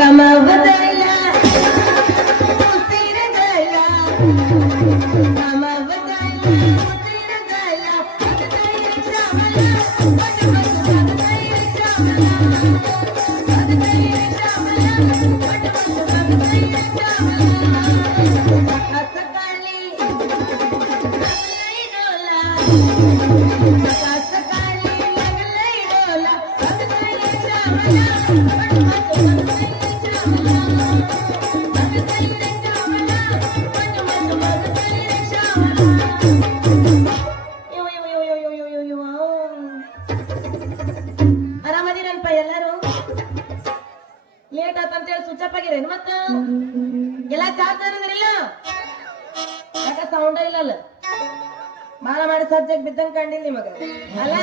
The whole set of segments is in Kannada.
ಕಮವದಲ ಉಸಿರಗಲ ಕಮವದಲ ಉಸಿರಗಲ ಅದದೈಯ ಶ್ಯಾಮಲ ಅದದೈಯ ಶ್ಯಾಮಲ ಅದದೈಯ ಶ್ಯಾಮಲ ಅದದೈಯ ಶ್ಯಾಮಲ ಅಸಕಾಲಿ ಲಗಲೈಡೋಲ ಅಸಕಾಲಿ ಲಗಲೈಡೋಲ ಅದದೈಯ ಶ್ಯಾಮಲ ಆರಾಮದಿರಲ್ಪ ಎಲ್ಲಾರು ಲೇಟ್ ಆತಂತೇಳಿ ಸ್ವಿಚ್ ಅಪ್ ಆಗಿರೇನು ಮತ್ತ ಎಲ್ಲ ಚಾರ್ಜ್ ಇರೋದಿಲ್ಲ ಯಾಕ ಸೌಂಡ್ ಇಲ್ಲಲ್ಲ ಬಾಳ ಮಾಡಿ ಸಜ್ಜಕ್ ಬಿದ್ದಂಗ ಕಂಡಿಲ್ಲ ನಿಮಗ ಅಲ್ಲ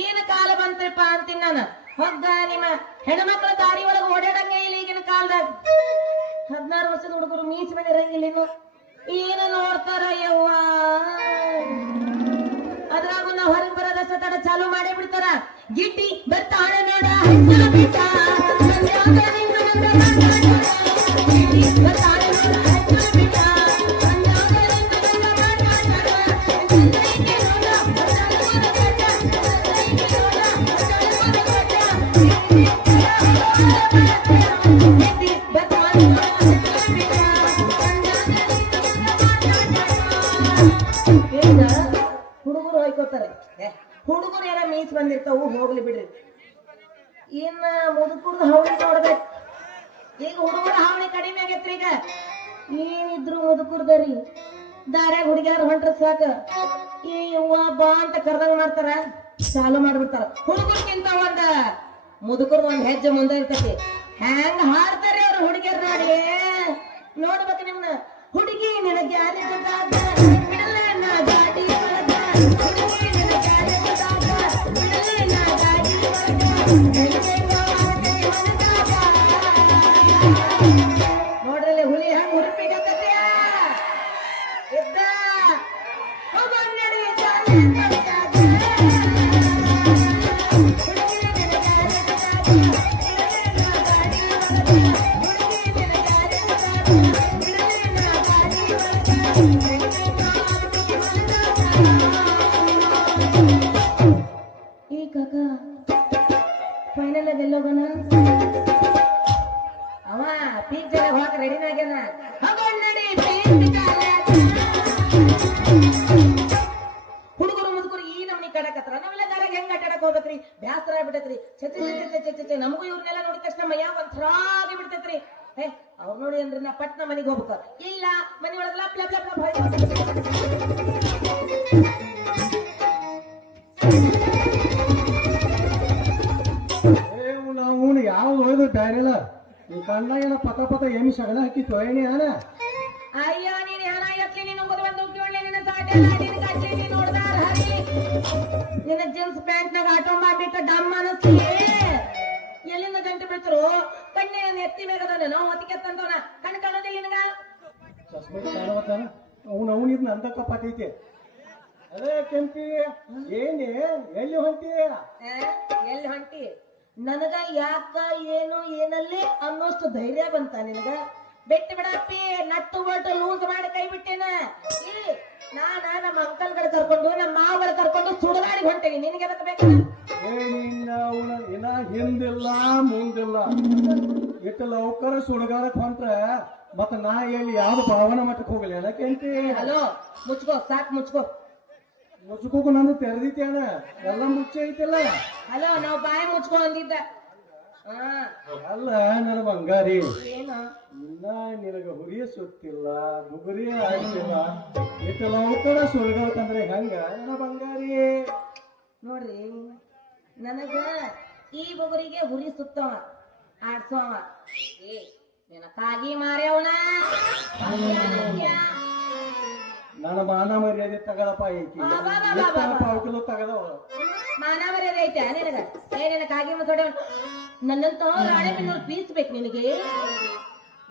ಏನ್ ಕಾಲ ಬಂತ್ರಪ್ಪ ಅಂತೀನಿ ನಾನು ಹೊಗ್ಗ ನಿಮ್ಮ ಹೆಣ್ಮಕ್ಳ ದಾರಿ ಒಳಗ ಓಡಾಡಂಗ ಇಲ್ಲ ಈಗಿನ ಕಾಲದಾಗ 16 ವರ್ಷದ ಹುಡುಗರು ಮೀಸ್ ಮೇಲೆ ಇರಂಗಿಲ್ಲ ಇನ್ನು ಏನ ನೋಡ್ತಾರ ಯವ್ವ ಅದ್ರಾಗು ನಾವ್ ಹೊರಗೆ ಬರೋದಷ್ಟ ತಡ ಚಾಲು ಮಾಡೇ ಬಿಡ್ತಾರ ಗಿಟ್ಟಿ ಬರ್ತಾಳ ನೋಡ ಹುಡುಗರು ಹೋಯ್ಕೋತಾರೆ ಹುಡುಗರು ಏನ ಮೀಸ್ ಬಂದಿರ್ತಾವು ಹೋಗ್ಲಿ ಬಿಡ್ರಿ ಇನ್ನ ಮುದುಕುರ್ದ ಹಾವಳಿ ನೋಡ್ಬೇಕು ಈಗ ಹುಡುಗರ ಹಾವಳಿ ಕಡಿಮೆ ಆಗೈತ್ರಿ ಈಗ ಏನಿದ್ರು ಮುದುಕುರ್ದರಿ ದಾರ್ಯಾಗ ಹುಡುಗಿಯಾರ ಹೊಂಟ್ರ ಸಾಕ ಈ ಯವ್ವ ಬಾ ಅಂತ ಕರ್ದಂಗ ಮಾಡ್ತಾರ ಚಾಲು ಮಾಡ್ಬಿಡ್ತಾರ ಹುಡುಗರ್ಕಿಂತ ಒಂದ ಮುದುಕರ್ದ ಒಂದ್ ಹೆಜ್ಜೆ ಮುಂದೆ ಇರ್ತೈತಿ ಹೆಂಗ ಹಾಡ್ತಾರೆ ಅವ್ರ ಹುಡುಗಿಯರ್ ನೋಡಿ ನೋಡ್ಬೇಕು ನಿಮ್ನ ಹುಡುಗಿ ನಿನಗೆ ಗಾಡಿ ನೋಡ್ರಲ್ಲಿ ಹುಲಿ ಹಂಗ ಹುರುಪಿಗತ್ತೈತಿಯ ಇದ್ದ ಈ ಕಾಕ ಫೈನಲ್ ಅದೆಲ್ಲೋಗೋಣ ಅವ ಪೀಕ್ ಜನ ಹೋಗಕ್ ರೆಡಿನಾಗ್ಯಾನ ಹುಡುಗರು ಮುದುಕರು ಈ ನಮ್ನಿ ಕಡಕತ್ರ ನಾವೆಲ್ಲ ದಾರಾಗ ಹೆಂಗ್ ಆಟಾಡಕ್ ಹೋಗ್ಬೇಕ್ರಿ ಬ್ಯಾಸರ ಆಗ್ಬಿಟ್ಟೈತ್ರಿ ಚೆ ನಮಗೂ ಇವ್ರನ್ನೆಲ್ಲ ನೋಡಿದ ತಕ್ಷಣ ಮೈಯಾಗ ಒಂಥರ ಆಗಿ ಬಿಡ್ತೈತ್ರಿ ಅವ್ರು ನೋಡಿ ಅಂದ್ರೆ ನಾ ಪಟ್ನ ಮನೆಗೆ ಹೋಗ್ಬೇಕ ಇಲ್ಲ ಮನೆ ಒಳಗ ಲಪ್ ಲಪ್ ಲಪ್ ಲಪ್ ನಾವು ಯಾವ ಹೋಯ್ದು ಡೈರಿಲ್ಲ ಈ ಕಣ್ಣಾಗೆಲ್ಲ ಪತ ಪತ ಏಮಿ ಸಗಣ ಹಾಕಿತ್ತು ಏನಿ ಅನ ಅಯ್ಯೋ ನೀನ್ ಹಣ ಎತ್ಲಿ ನೀನು ಬಂದು ಕೇಳಲಿ ನಿನ್ನ ಸಾಟೆ ನಿನ್ನ ಕಚ್ಚಿ ನೀನು ನೋಡ್ದಾರ ಹರಿ ನಿನ್ನ ಜೀನ್ಸ್ ಪ್ಯಾಂಟ್ ನಾಗ ಆಟೋ ಮಾಡ್ಬಿಟ್ಟು ಡಮ್ ಅನಿಸ್ತೀವಿ ಎಲ್ಲಿಂದ ಗಂಟೆ ಬಿಡ್ತರು ಕಣ್ಣೆ ಎತ್ತಿ ಮೇಗದಾನೆ ನಾವು ಹೊತ್ತಿಗೆ ತಂದವನ ಕಣ್ ಕಾಣೋದಿಲ್ಲ ನಿನಗ ಚಸ್ಮೆ ಕಾಣವತ್ತಾನ ಅವನು ಇದ್ ನಂದ ಕಪಾಟೈತಿ ಅದೇ ಕೆಂಪಿ ಏನಿ ಎಲ್ಲಿ ಹೊಂಟಿ ಎಲ್ಲಿ ಹೊಂಟಿ ನನಗ ಯಾಕ ಏನು ಏನಲ್ಲಿ ಅನ್ನೋಷ್ಟು ಧೈರ್ಯ ಬಂತ ನಿನಗ ಬೆಟ್ಟ ಬಿಡಪ್ಪಿ ನಟ್ಟು ಬಟ್ಟು ಲೂಸ್ ಮಾಡಿ ಕೈ ಬಿಟ್ಟೇನ ಇಲ್ಲಿ ನಾನ ನಮ್ಮ ಅಂಕಲ್ಗಳು ಕರ್ಕೊಂಡು ನಮ್ಮ ಮಾವಗಳು ಕರ್ಕೊಂಡು ಸುಡಗಾಡಿ ಹೊಂಟೇನಿ ನಿನಗೆ ಅದಕ್ಕೆ ಬೇಕು ಇನ್ನ ಹಿಂದಿಲ್ಲ ಮುಂದಿಲ್ಲ ಇಟ್ಟು ಲೌಕರ ಸುಡಗಾರಕ್ ಹೊಂಟ್ರ ಮತ್ತ ನಾ ಎಲ್ಲಿ ಯಾವ್ದು ಭಾವನ ಮಟ್ಟಕ್ಕೆ ಹೋಗಲಿ ಏನಕ್ಕೆ ಹಲೋ ಮುಚ್ಕೋ ಸಾಕ್ ಮುಚ್ಕೋ ಮುಚ್ಕೋಕು ನಂದು ತೆರೆದಿತ್ತೇನ ಎಲ್ಲ ಮುಚ್ಚಿ ಐತಿಲ್ಲ ಹಲೋ ನಾವ್ ಬಾಯಿ ಮುಚ್ಕೋ ಅಂದಿದ್ದ ಅಲ್ಲ ನನ್ನ ಬಂಗಾರಿ ಏನು ಇನ್ನ ನಿನಗ ಹುರಿಯ ಸುತ್ತಿಲ್ಲ ಬುಗುರಿ ಆಗಿಲ್ಲ ಇಟ್ಟು ಲೌಕರ ಸುಡಗಾರಕಂದ್ರೆ ಹೆಂಗ ನನ್ನ ಬಂಗಾರಿ ನೋಡ್ರಿ ನನಗ ಈ ಬೊಗರಿಗೆ ಹುರಿ ಸುತ್ತವ ಆಡ್ಸೋವ ನಿನ್ನ ಕಾಗಿ ಮಾರ್ಯವನ ನನ್ನ ಮಾನ ಮರ್ಯಾದೆ ತಗಳಪ್ಪ ಪಾವುಕಿಲು ತಗದವ ಮಾನ ಮರ್ಯಾದೆ ಐತೆ ನಿನಗ ನಿನ್ನ ಕಾಗಿ ಮಸೋಡೆ ನನ್ನಂತ ರಾಣೆಬೆನ್ನೂರು ಬೀಸ್ಬೇಕು ನಿನಗೆ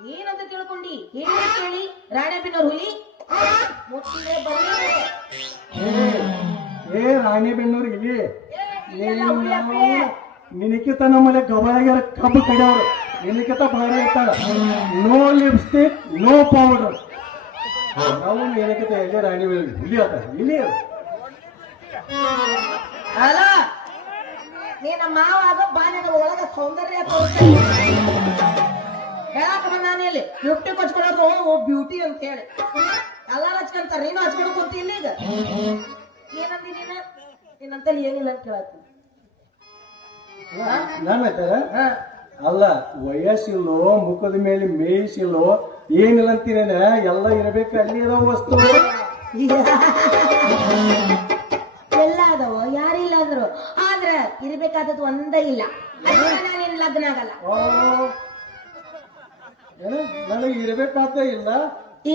ಏನಂತ ತಿಳ್ಕೊಂಡಿ ಹೇಳಿ ರಾಣೆಬೆನ್ನೂರು ಹುಲಿ ಮುಟ್ಟಿದ್ರೆ ಏ ರಾಣೆಬೆನ್ನೂರು ಇಲ್ಲಿ ನಿನಕಿತ ನಮ್ಮಲ್ಲಿ ಗಬಾಗ್ಯಾರ ಕಬ್ಬು ಕಡಿಯವ್ರು ಇದಕ್ಕಿಂತ ಭಾಳ ಇರ್ತಾರ ನೋ ಲಿಪ್ಸ್ಟಿಕ್ ನೋ ಪೌಡರ್ ನಾವು ಏನಕ್ಕಿಂತ ಎಲ್ಲಿ ರಾಣಿ ಇಲ್ಲಿ ಅದ ಇಲ್ಲಿ ಅಲ್ಲ ನೀನ ಮಾವ ಆಗ ಬಾನಿನ ಒಳಗ ಸೌಂದರ್ಯ ಹೇಳಾಕ ಬಂದಾನೆ ಇಲ್ಲಿ ಬ್ಯೂಟಿ ಕೊಚ್ಕೊಳ್ಳೋದು ಬ್ಯೂಟಿ ಅಂತ ಹೇಳಿ ಎಲ್ಲಾರು ಹಚ್ಕೊಂತಾರ ನೀನು ಹಚ್ಕೊಂಡು ಕುಂತಿ ಇಲ್ಲಿ ಈಗ ಏನಂದಿ ನೀನಂತಲ್ಲಿ ಏನಿಲ್ಲ ಅಂತ ಕೇಳತ್ತೀನಿ ನಾನು ಆಯ್ತಾರ ಅಲ್ಲ ವಯಸ್ಸಿಲ್ಲೋ ಮುಖದ ಮೇಲೆ ಮೇಯಿಸಿಲ್ಲೋ ಏನಿಲ್ಲ ಅಂತೀನಿ ಎಲ್ಲ ಇರಬೇಕು ಅಲ್ಲಿ ಇರೋ ವಸ್ತು ಎಲ್ಲ ಅದಾವ ಯಾರಿಲ್ಲ ಅಂದ್ರು ಆದ್ರ ಇರ್ಬೇಕಾದದ್ದು ಒಂದ ಇಲ್ಲ ನಿನ್ ಲಗ್ನ ಆಗಲ್ಲ ನನಗೆ ಇರಬೇಕಾದ ಇಲ್ಲ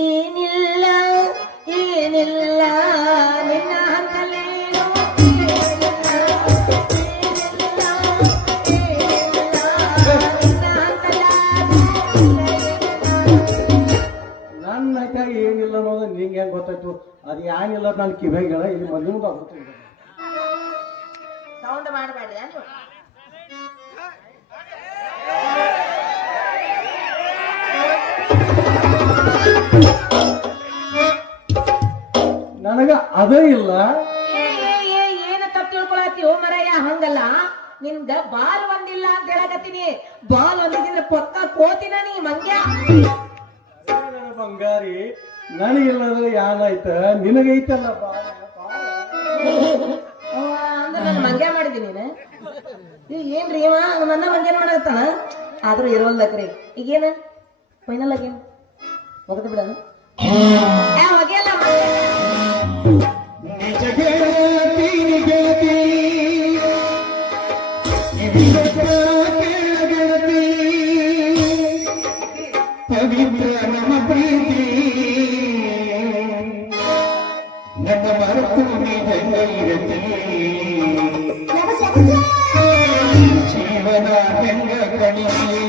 ಏನಿಲ್ಲ ಏನಿಲ್ಲ ನಿನ್ನ ಹಂತಲೇನು ನನ್ನ ಏನಿಲ್ಲ ಅನ್ನೋದು ನಿಂಗೆ ಹೆಂಗ್ ಗೊತ್ತಾಯ್ತು ಅದು ಏನಿಲ್ಲ ನಾನು ಕಿವ್ಯಾಗ ಇಲ್ಲಿ ಮದ್ವೆ ಸೌಂಡ್ ಮಾಡಬೇಡ್ರಿ ನೀವು ನನಗ ಅದೇ ಇಲ್ಲ ಏನ ತಪ್ಪು ತಿಳ್ಕೊಳತ್ತೀವೋ ಮರಯ್ಯ ಹಂಗಲ್ಲ ನಿನ್ಗ ಬಾಲ್ ಒಂದಿಲ್ಲ ಅಂತ ಹೇಳಕತ್ತೀನಿ ಬಾಲ್ ಒಂದಿದ್ರೆ ಪಕ್ಕ ಕೋತಿನ ನೀ ಮಂಗ್ಯ ಬಂಗಾರಿ ನನಗಿಲ್ಲದ್ರೆ ಯಾನಾಯ್ತ ನಿನಗೈತಲ್ಲ ಅಂದ್ರೆ ನಾನು ಮಂಗ್ಯ ಮಾಡಿದ್ದೀನಿ ಏನ್ರಿ ಇವ ನನ್ನ ಮಂಗ್ಯ ಮಾಡತ್ತಾನ ಆದ್ರೂ ಇರೋಲ್ದಕ್ರಿ ಈಗೇನ ಫೈನಲ್ ಆಗೇನು ಹೋಗದ ಬಿಡ ಹೊಗೆಯಲ್ಲ ಪವಿತ್ರ ನಮ್ಮ ಪ್ರೀತಿ ನಮ್ಮ ಮರತು ಇರತಿ ಜೀವನ ಹೆಂಗ ಕಣಿಸಿ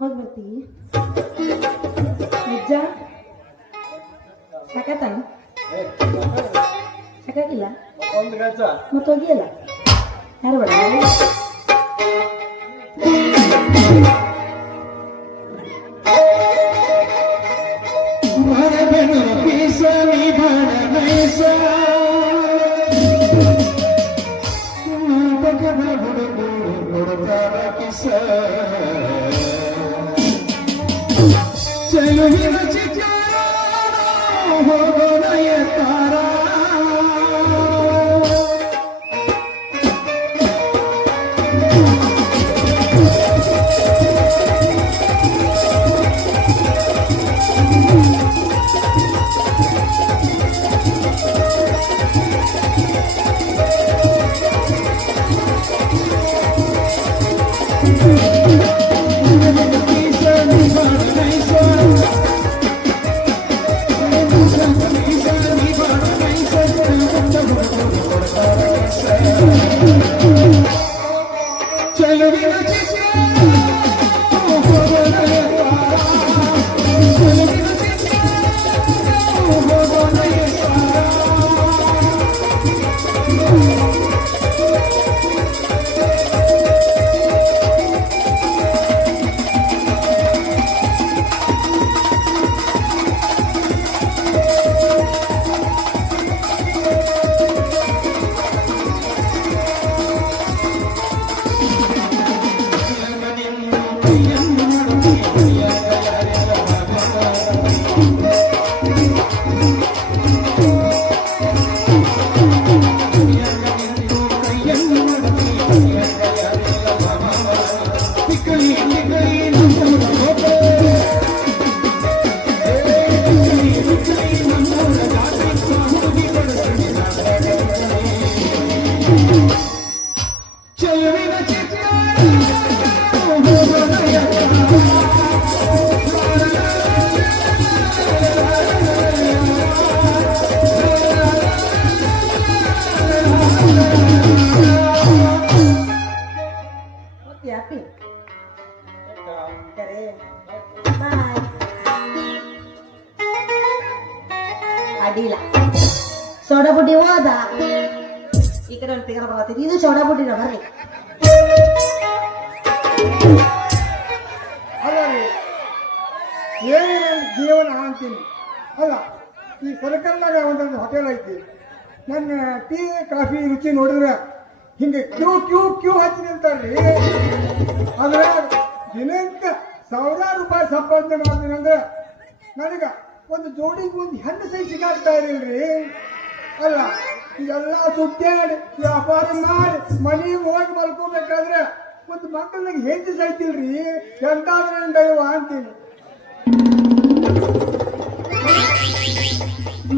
ಹೋಗ್ಬರ್ತಿ ನಿಜ ಸಾಕತ್ತಾನ ಸಾಕಾಗಿಲ್ಲ ಒಂದು ಗಜ ಮತ್ತೆ ಹೋಗಿಯಲ್ಲ ಯಾರು ಬೇಡ happy. Bye. ಅಡ್ಡಿಲ್ಲ ಸೋಡಾ ಬುಡ್ಡಿ ಹೋದ ಈ ಕಡೆ ಒಂದು ಪಿಗರ ಬರತ್ತಿದ್ದು ಇದು ಸೋಡಾ ಬುಡ್ಡಿನ ಬರ್ರಿ ಏನೇನು ಜೀವನ ಅಂತೀನಿ ಅಲ್ಲ ಈ ಸರ್ಕಲ್ನಾಗ ಒಂದೊಂದು ಹೋಟೆಲ್ ಐತಿ ನನ್ನ ಟೀ ಕಾಫಿ ರುಚಿ ನೋಡಿದ್ರೆ ಹಿಂಗೆ ಕ್ಯೂ ಕ್ಯೂ ಕ್ಯೂ ಹಚ್ಚಿ ನಿಲ್ತಾರ್ರಿ ಆದ್ರೆ ದಿನಕ್ಕೆ ಸಾವಿರಾರು ರೂಪಾಯಿ ಸಂಪಾದನೆ ಮಾಡ್ತೀನಿ ಅಂದ್ರೆ ನನಗೆ ಒಂದು ಜೋಡಿಗೆ ಒಂದು ಹೆಣ್ಣು ಸೈ ಸಿಗಾಡ್ತಾ ಇರಲ್ರಿ ಅಲ್ಲ ಇದೆಲ್ಲ ಸುತ್ತಾಡಿ ವ್ಯಾಪಾರ ಮಾಡಿ ಮನೆಗೆ ಹೋಗಿ ಮಲ್ಕೋಬೇಕಾದ್ರೆ ಒಂದು ಮಕ್ಕಳಿಗೆ ಹೆಂಚು ಸೈತಿಲ್ರಿ ಎಂತಾದ್ರೆ ದೈವ ಅಂತೀನಿ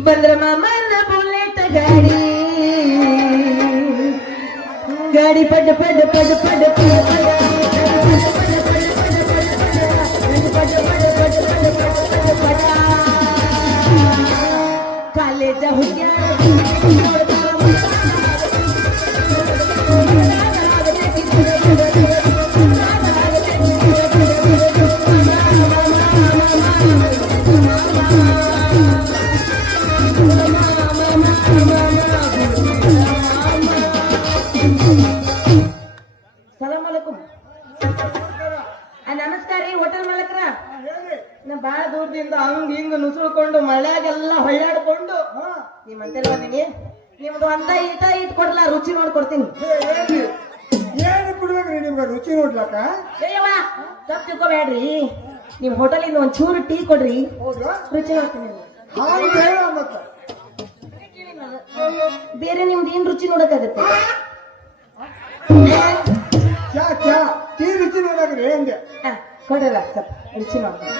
ಬಂದ್ರ ಮಾಮನ ಬುಲೆಟ್ ಗಾಡಿ ಗಾಡಿ ಪಡ್ಡ ಪಡ್ಡ ಪಡ್ಡ ಪಡ್ಡ ಪಡ್ಡ ಕಾಲೇಜ ಹುಡುಗ Assalamualaikum. ನಾ ಬಾಳ ದೂರದಿಂದ ಹಂಗ ಹಿಂಗ ನುಸುಳ್ಕೊಂಡು ಮಳ್ಯಾಗೆಲ್ಲ ಹೊಳ್ಳಾಡ್ಕೊಂಡು ಹಾ ನಿಮ್ಮಂತೆಲ್ಲ ಬಂದೀನಿ. ನಿಮ್ದು ಅಂತ ಈಟ ಇಟ್ಕೊಡ್ಲಾ, ರುಚಿ ನೋಡ್ಕೊಡ್ತೀನಿ. ಏನು ಬಿಡ್ಬೇಕ್ರಿ ನಿಮ್ಗೆ ರುಚಿ ನೋಡ್ಲಕ್ಕ? ಏಯವ್ವ ತಪ್ಪು ತಿಳ್ಕೊಬೇಡ್ರಿ. ನಿಮ್ ಹೋಟೆಲಿಂದ ಒಂದ್ ಚೂರು ಟೀ ಕೊಡ್ರಿ, ಹೌದಾ? ರುಚಿ ನೋಡ್ತೀನಿ. ಹಾಗೆ ಹೇಳ ಮತ್ತ. ಬೇರೆ ನಿಮ್ದು ಏನ್ ರುಚಿ ನೋಡಕ್ಕಾಗತ್ತೆ? ಚಾ ಚಾ ಟೀ ರುಚಿ ನೋಡಕ್ರಿ ಅಂದೆ. ಕೊಡ್ರಲ್ಲ ಸ್ವಲ್ಪ ರುಚಿ ನೋಡ್ತೀನಿ.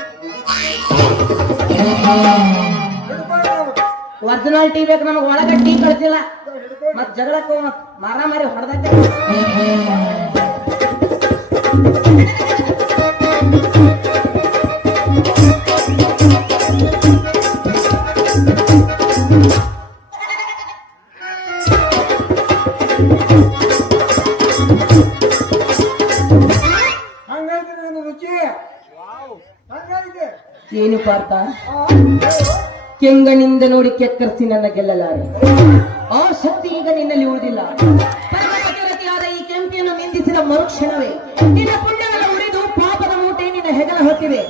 ಒರಿಜಿನಲ್ ಟೀ ಬೇಕು ನಮಗ್, ಒಳಗ ಟೀ ಕಳ್ಸಿಲ್ಲ. ಮತ್ ಜಗಳಕ್ಕ ಮತ್ ಮಾರಾಮಾರಿ ಹೊಡೆದ. ಹಂಗೈತ್ರಿ ನಿಮ್ಮ ರುಚಿ? ಹಂಗೈತೆ? ಏನು ಪಾರ್ಥ, ಕೆಂಗನಿಂದ ನೋಡಿ ಕೆಕ್ಕರಿಸಿ ನನ್ನ ಗೆಲ್ಲಲಾರೆ. ಆ ಶಕ್ತಿ ಈಗ ನಿನ್ನಲ್ಲಿ ಉಳಿದಿಲ್ಲ. ಪರಮಪತಿಯಾದ ಈ ಕೆಂಪಿಯನ್ನು ನಿಂದಿಸಿದ ಮರುಕ್ಷಣವೇ ನಿನ್ನ ಪುಣ್ಯವನ್ನು ಉಳಿದು ಪಾಪದ ಮೂಟೆ ನಿನ್ನ ಹೆಗಲ ಹೊತ್ತಿದೆ.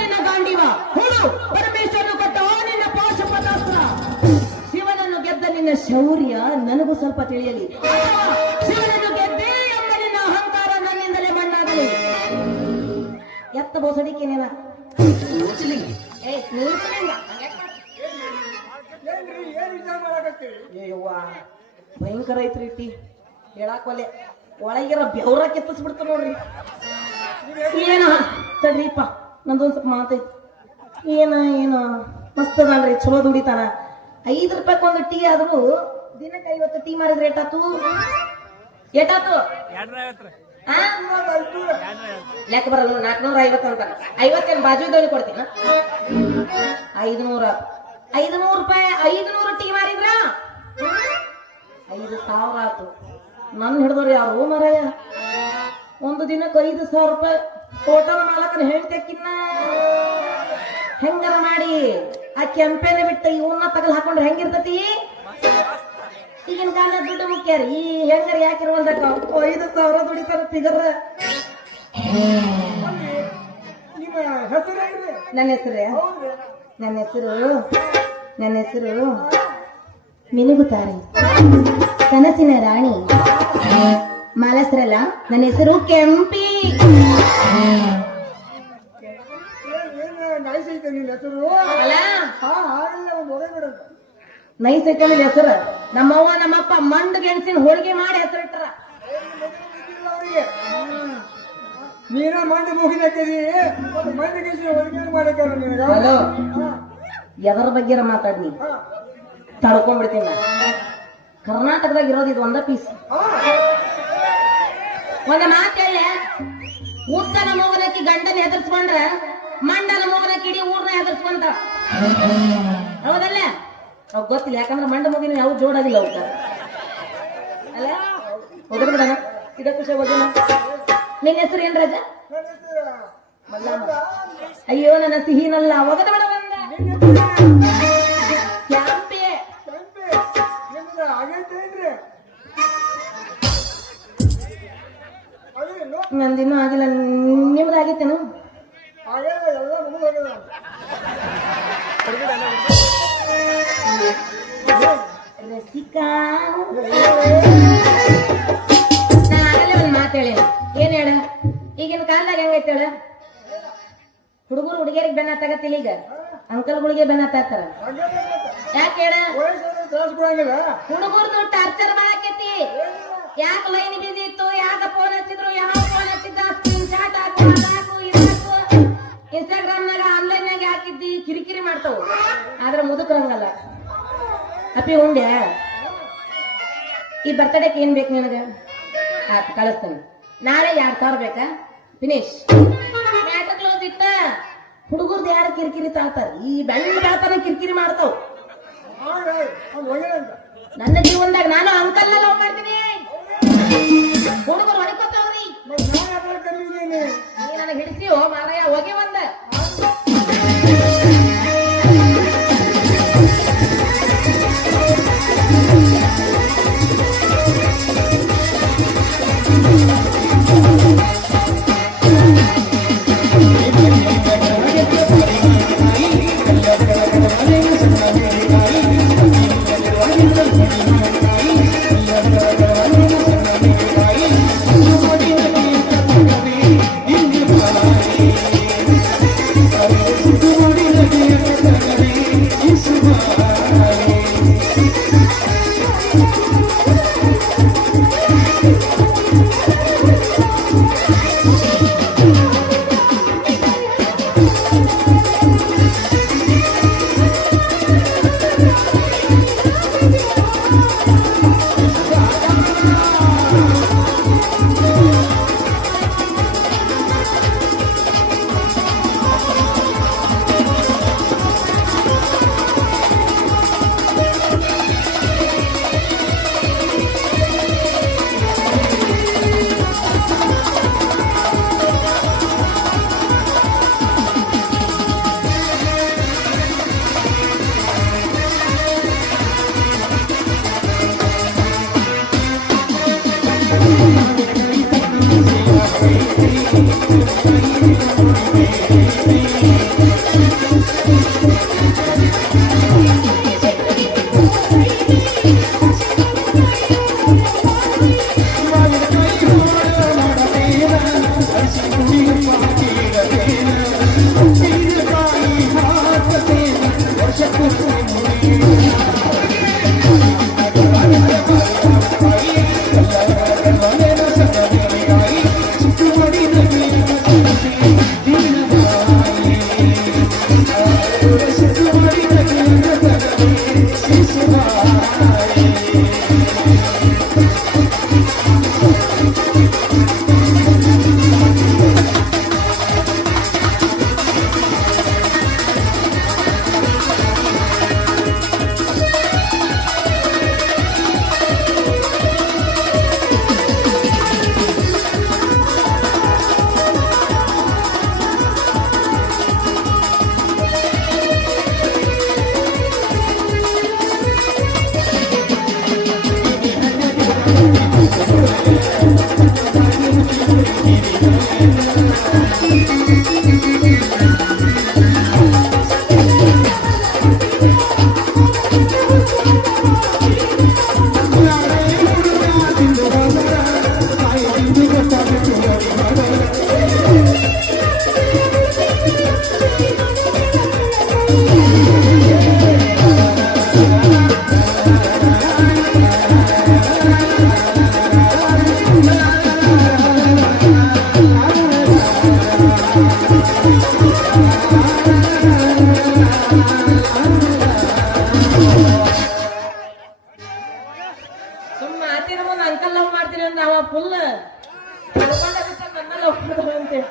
ನಿನ್ನ ಗಾಂಡೀವ ಹುಳು ಪರಮೇಶ್ವರನು ಕೊಟ್ಟ ನಿನ್ನ ಪಾಶುಪತಾಸ್ತ್ರ. ಶಿವನನ್ನು ಗೆದ್ದ ನಿನ್ನ ಶೌರ್ಯ ನನಗೂ ಸ್ವಲ್ಪ ತಿಳಿಯಲಿ. ಶಿವನನ್ನು ಗೆದ್ದೆ ಎಂಬ ನಿನ್ನ ಅಹಂಕಾರ ನನ್ನಿಂದಲೇ ಮಣ್ಣಾಗಲಿ. ಎತ್ತ ಬೋಸಡಿಕೆ ನೀನ ಏನ್ರಿ ಏನ್ ವಿಚಾರ ಮಾಡಕತ್ತೀರಿ? ಅಯ್ಯವ್ವ ಭಯಂಕರ ಐತ್ರಿ ಟೀ, ಹೇಳಾಕೊಲೆ ಒಳಗಿರ ಬೆವ್ರ ಕೆತ್ತಿಸ್ಬಿಡ್ತ ನೋಡ್ರಿ. ಏನ ತಡ್ರಿಪ್ಪ, ನಂದೊಂದ್ ಸ್ವಲ್ಪ ಮಾತೈತಿ. ಏನ ಮಸ್ತ್ ಅದಲ್ರಿ, ಚಲೋ ದುಡಿತಾನ. 5 ರೂಪಾಯಿ ಒಂದು ಟೀ ಆದ್ರೂ ದಿನಕ್ಕೆ 50 ಟೀ ಮಾರಿದ್ರೆ ಏಟಾತು? ಲೆಕ್ಕ ಬರಲ್ಲ. 450 ಅಂತ 50 ಬಾಜು ಇದ್ದವನಿಗೆ ಕೊಡ್ತೀನ. 500 ರೂಪಾಯಿ 500 ಟೀ ಮಾರಿದ್ರ 5,000 ಆತು. ನನ್ ಹಿಡ್ದವ್ರು ಯಾರು ಮರಾಯ? ಒಂದು ದಿನಕ್ಕೆ 5,000 ರೂಪಾಯಿ ಹೋಟೆಲ್ ಮಾಲಕನ ಹೇಳ್ತಕ್ಕಿನ್ನ ಹೆಂಗಾರ ಮಾಡಿ ಆ ಕೆಂಪೆನ ಬಿಟ್ಟ ಇವನ್ನ ತಗಲ್ ಹಾಕೊಂಡ್ರೆ ಹೆಂಗಿರ್ತತಿ? ಈಗಿನ ಕಾಲ ದುಡ್ಡು ಮುಖ್ಯ ರೀ. ಈ ಹೆಂಗಾರ ಯಾಕಿರುವಲ್ದಕ್ಕ 5,000 ದುಡಿತಾರ ಫಿಗರ್. ನಿಮ್ಮ ಹೆಸರು ಏನ್ರಿ? ನನ್ನ ಹೆಸರು ಹೌದ್ರಿ? ನನ್ನ ಹೆಸರು ಮಿನುಗುತ್ತಾರೆ ಕನಸಿನ ರಾಣಿ ಮಾಲಸ್ರಲ್ಲ. ನನ್ನ ಹೆಸರು ಕೆಂಪಿ. ಏನ್ ನೈಸ್ ಐತೆ ನಿನ್ನ ಹೆಸರು? ಅಲ್ಲ ಹಾಗಲ್ಲ ಒಂದು ಒಡೆ ಬಿಡಂತ. ನೈಸ್ ಐತೆ ಹೆಸರು. ನಮ್ಮವ್ವ ನಮ್ಮಪ್ಪ ಮಂಡ್ ಗೆಣಸಿನ ಹೋಳಿಗೆ ಮಾಡಿ ಹೆಸರಿಟ್ರ. ಅವ್ರಿಗೆ ನೀನ ಮಂಡಿ ಮುಗಿದೀರಿ, ಒಂದು ಮಂಡಿ ಕೇಸಿ ಹೊರಗೆ ಮಾಡಕ್ಕಾರ ನಿನಗ. ಹಲೋ, ಎದರ ಬಗ್ಗೆ ಮಾತಾಡ್ನಿ ತಡ್ಕೊಂಡ್ಬಿಡ್ತೀನಿ. ಕರ್ನಾಟಕದಾಗ ಇರೋದು ಇದು ಒಂದ ಪೀಸ್. ಒಂದ ಮಾತು ಹೇಳ, ಉತ್ತನ ಮೋಗನಕ್ಕಿ ಗಂಡನ ಹೆದರ್ಸ್ಕೊಂಡ್ರ ಮಂಡನ ಮೋಗನಕ್ಕಿ ಇಡೀ ಊರ್ನ ಹೆದರ್ಸ್ಕೊಂತ. ಹೌದಲ್ಲ? ಅವ್ ಗೊತ್ತಿಲ್ಲ, ಯಾಕಂದ್ರೆ ಮಂಡ ಮಗಿನ ಯಾವ ಜೋಡಾಗಿಲ್ಲ ಅವಕ್ಕ. ಅಲ್ಲ ಹೋಗದ್ ಬಿಡಣ, ಇದ ಖುಷಿ ಹೋಗೋಣ. ನಿನ್ನ ಹೆಸರು ಏನ್ ರಾಜ? ಮಲ್ಲಮ್ಮ. ಅಯ್ಯೋ ನನ್ನ ಸಿಹಿನಲ್ಲ, ಹೋಗದ ಬಿಡ. ಕ್ಯಾಂಪೆ ಆಗೈತೇನ್ರಿ? ನಂದಿನ್ನೂ ಆಗಿಲ್ಲ, ನಿಮ್ದಾಗೈತೇನು? ಆಗ್ಯದ, ಎಲ್ಲ ಮುಗಿದೋಗ್ಯದ. ರಸಿಕಾ, ನಾ ಆಗಲೇ ಒಂದ್ ಮಾತು ಹೇಳಿ. ಏನ್ ಹೇಳ? ಈಗಿನ ಕಾಲದಾಗ ಹೆಂಗೈತೆ ಹೇಳ? ಹುಡುಗರು ಹುಡುಗಿಯರಿಗೆ ಬೆನ್ನ ತಗತ್ತಿಲ್ಲ. ಈಗ ಅಂಕಲ್ಗಳಿಗೆ ಬೆನ್ನ ತಾತಾರ. ಯಾಕೆ ಹೇಳ? ಹುಡುಗರ್ದು ಟಾರ್ಚರ್ ಮಾಡಾಕೈತಿ. ಯಾಕೆ ಲೈನ್ ಬಿಸಿ ಇತ್ತು, ಯಾಕೆ ಫೋನ್ ಹಚ್ಚಿದ್ರು, ಯಾವ ಫೋನ್ ಹಚ್ಚಿದ್ದ, ಸ್ಕ್ರೀನ್ ಶಾಟ್ ಹಾಕು, ಅದಾಕು ಇದಾಕು, ಇನ್ಸ್ಟಾಗ್ರಾಮ್ ನಾಗ ಆನ್ಲೈನ್ ನಾಗ ಹಾಕಿದ್ದಿ ಕಿರಿಕಿರಿ ಮಾಡ್ತಾವ. ಆದ್ರೆ ಮುದುಕರಂಗಲ್ಲ. ಅಪ್ಪಿ ಉಂಡ್ಯಾ? ಈ ಬರ್ತಡೇಕ್ ಏನ್ ಬೇಕು ನಿನಗ? ಆತ್ ಕಳಿಸ್ತಾನೆ. ನಾಳೆ 2,000 ಬೇಕಾ? ಫಿನಿಶ್. ಮ್ಯಾಟರ್ ಕ್ಲೋಸ್ ಇತ್ತ. ಹುಡುಗರ್ದು ಯಾರು ಕಿರಿಕಿರಿ ತಾಳ್ತಾರ? ಈ ಬೆಣ್ಣ ಬೆಳತಾನ ಕಿರಿಕಿರಿ ಮಾಡ್ತಾವ. ನನ್ನ ಜೀವನದಾಗ ನಾನು ಅಂಕಲ್ ಲವ್ ಮಾಡ್ತೀನಿ. ಹುಡುಗರು ಹೊಡ್ಕೊತಾವ್ರಿ. ನೀ ನನಗೆ ಹಿಡಿಸಿಯೋ ಮಾರಾಯ, ಹೊಗೆ ಬಂದ. ಸುಮ್ಮ ಆತಿನ ಮುಂದೆ ಅಂಕಲ್ ಲವ್ ಮಾಡ್ತೀನಿ ಅಂದ ಅವ ಫುಲ್ ನನ್ನ ಲವ್ ಮಾಡ್ತಾನೆ ಅಂತೇಳಿ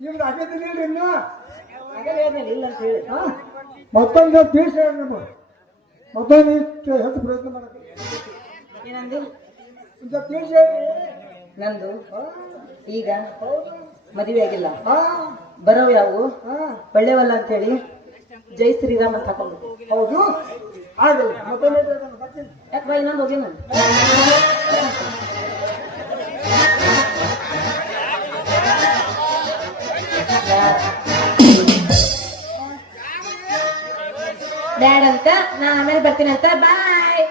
ನಿಮ್ದು ಆಗದಿಲ್ಲ ಇನ್ನು ಹಾಗೆ ಹೇಳಿದ್ನಲ್ಲ, ಇಲ್ಲ ಅಂತ ಹೇಳಿ ಮತ್ತೊಂದು ತಿಳಿಸಿ ನಮ್ಮ ಮತ್ತೊಂದು ಇಷ್ಟು ಹೆಚ್ಚು ಪ್ರಯತ್ನ ಮಾಡಕ್ಕೆ ಏನಂದಿ ಇಂಥ ತಿಳಿಸಿ ನಂದು ಈಗ ಮದುವೆ ಆಗಿಲ್ಲ ಹಾ ಬರೋವು ಯಾವುವು ಹಾ ಒಳ್ಳೆವಲ್ಲ ಅಂತ ಹೇಳಿ ಜೈ ಶ್ರೀರಾಮ್ ಅಂತ ಹಾಕೊಂಡು ಹೌದು ಆಗಲ್ಲ ಮತ್ತೊಂದು ಬರ್ತೀನಿ ಯಾಕೆ ಬಾ ಇನ್ನೊಂದು ಹೋಗಿ ನಾನು ಡ್ಯಾಡ್ ಅಂತ ನಾ ಆಮೇಲೆ ಬರ್ತೀನಿ ಅಂತ ಬಾಯ್